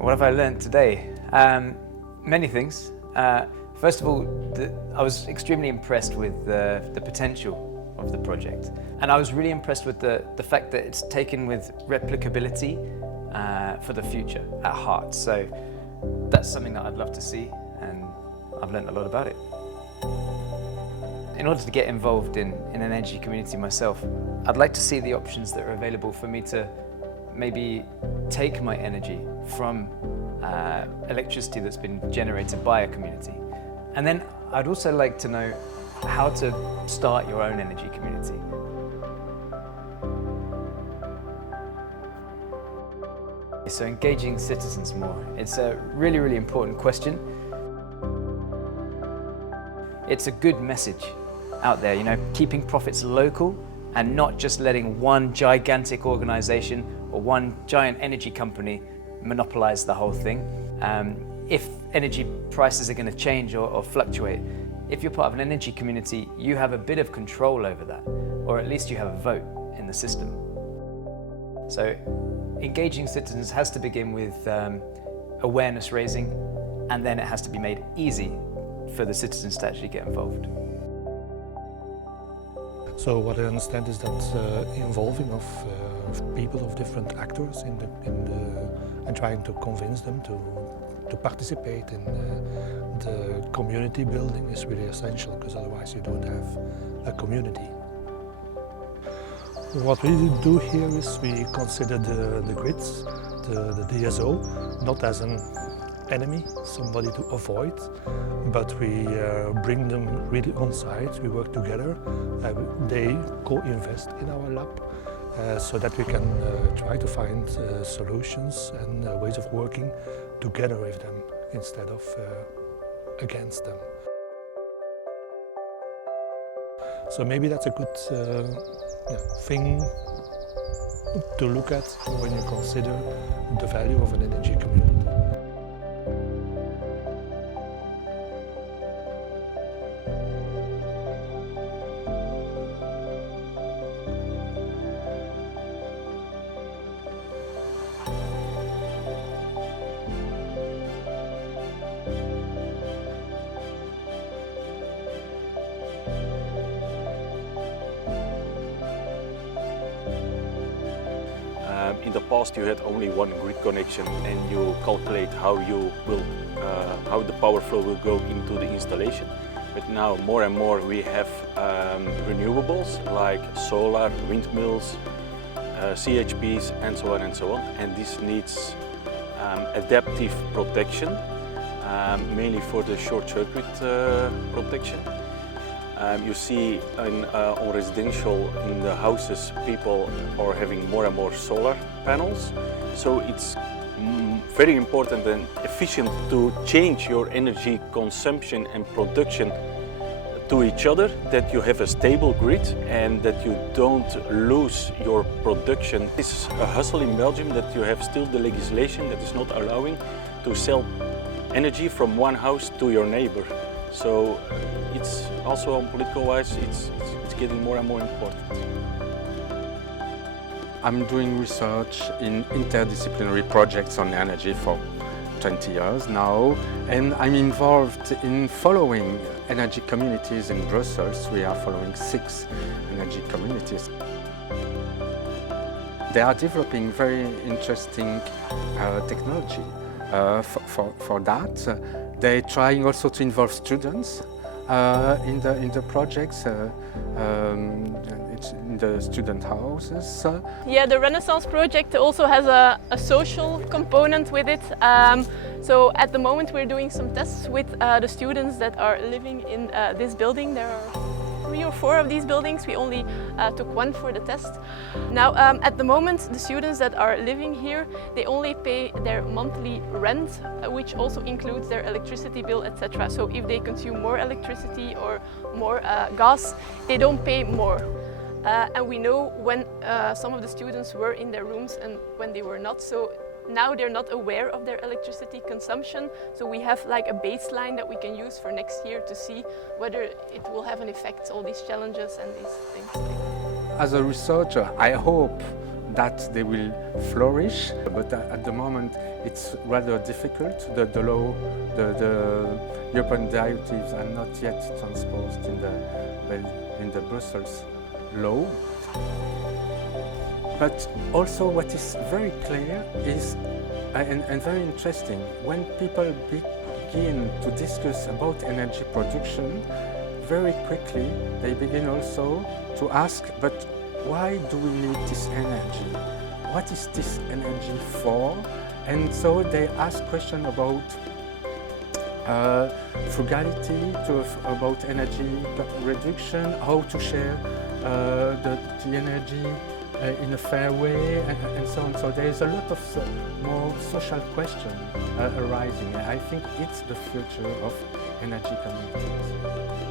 What have I learned today? Many things. First of all, I was extremely impressed with the potential of the project. And I was really impressed with the fact that it's taken with replicability for the future at heart. So that's something that I'd love to see, and I've learned a lot about it. In order to get involved in an energy community myself, I'd like to see the options that are available for me to maybe take my energy from electricity that's been generated by a community. And then I'd also like to know how to start your own energy community. So engaging citizens more, it's a really, really important question. It's a good message out there, you know, keeping profits local and not just letting one gigantic organization or one giant energy company monopolize the whole thing. If energy prices are going to change or fluctuate, if you're part of an energy community, you have a bit of control over that, or at least you have a vote in the system. So engaging citizens has to begin with awareness raising, and then it has to be made easy for the citizens to actually get involved. So what I understand is that involving of people, of different actors and trying to convince them to participate in the community building is really essential, because otherwise you don't have a community. What we do here is we consider the grids, the DSO, not as an enemy, somebody to avoid, but we bring them really on site. We work together. They co-invest in our lab so that we can try to find solutions and ways of working together with them instead of against them. So maybe that's a good thing to look at when you consider the value of an energy community. In the past, you had only one grid connection, and you calculate how the power flow will go into the installation. But now, more and more, we have renewables like solar, windmills, CHPs, and so on and so on. And this needs adaptive protection, mainly for the short-circuit protection. You see on residential, in the houses, people are having more and more solar panels. So it's very important and efficient to change your energy consumption and production to each other, that you have a stable grid and that you don't lose your production. It's a hustle in Belgium that you have still the legislation that is not allowing to sell energy from one house to your neighbor. So it's also on political wise, it's getting more and more important. I'm doing research in interdisciplinary projects on energy for 20 years now, and I'm involved in following energy communities in Brussels. We are following 6 energy communities. They are developing very interesting technology for that. They're trying also to involve students in the projects, it's in the student houses. Yeah, the Renaissance project also has a social component with it. So at the moment we're doing some tests with the students that are living in this building. There are 3 or 4 of these buildings. We only took 1 for the test. Now, at the moment, the students that are living here, they only pay their monthly rent, which also includes their electricity bill, etc. So if they consume more electricity or more gas, they don't pay more. And we know when some of the students were in their rooms and when they were not. So now they're not aware of their electricity consumption, so we have like a baseline that we can use for next year to see whether it will have an effect, all these challenges and these things. As a researcher, I hope that they will flourish, but at the moment it's rather difficult. The European directives are not yet transposed in the Brussels law. But also what is very clear is, and very interesting, when people begin to discuss about energy production, very quickly they begin also to ask, but why do we need this energy? What is this energy for? And so they ask questions about frugality, about energy reduction, how to share the energy in a fair way, and so on. So there is a lot of more social questions arising. I think it's the future of energy communities.